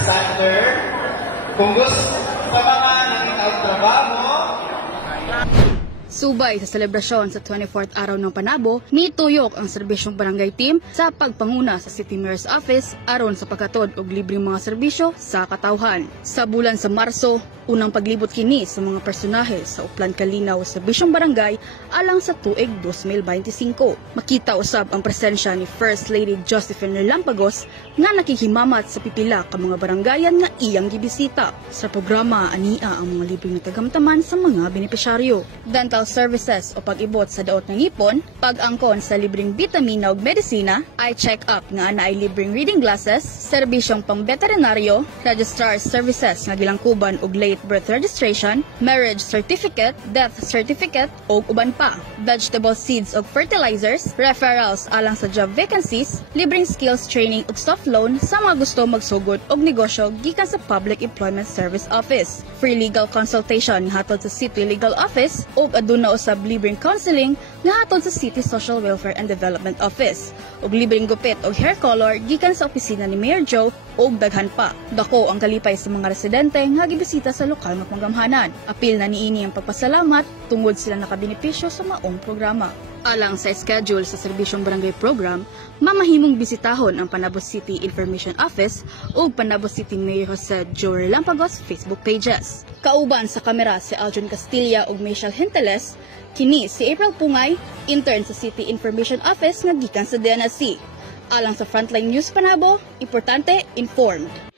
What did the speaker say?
Sander, kung gusto pa mga nangitaw trabaho, Subay sa selebrasyon sa 24th araw ng Panabo, nituyok ang serbisyong barangay team sa pagpanguna sa City Mayor's Office aron sa pagkatod og libreng mga serbisyo sa katawhan. Sa bulan sa Marso, unang paglibot kini sa mga personahe sa Uplan Kalinaw Serbisyong Barangay alang sa tuig 2025. Makita usab ang presensya ni First Lady Josephine Lampagos nga nakikimamat sa pipila ka mga barangayan nga iyang gibisita. Sa programa ania ang mga libreng natagamtaman sa mga benepisyaryo. Dental services o pag-ibot sa daot ng ngipon, pag-angkon sa libreng bitamina ug medisina, eye check-up nga ana ay libreng reading glasses, serbisyong pang-veterinaryo, registrar services nga gilangkuban og late birth registration, marriage certificate, death certificate ug uban pa, vegetable seeds ug fertilizers, referrals alang sa job vacancies, libreng skills training ug soft loan sa mga gusto magsugod og negosyo gikan sa Public Employment Service Office, free legal consultation hatod sa City Legal Office ug aduna usab libreng counseling nga hatod sa City Social Welfare and Development Office ug libreng gupit og hair color gikan sa opisina ni Mayor Joe ug daghan pa. Dako ang kalipay sa mga residente nga gibisita sa lokal nga panggamhanan. Apil na niini ang pagpasalamat tungod sila nakabenepisyo sa maong programa. Alang sa schedule sa serbisyong barangay program, mamahimong bisitahon ang Panabo City Information Office ug Panabo City Mayor Jose Joe Lampagos Facebook pages. Kauban sa kamera si Aljon Castilla ug Michelle Hinteles, kini si April Pungay, intern sa City Information Office nga gikan sa DNSC. Alang sa Frontline News Panabo, importante, informed.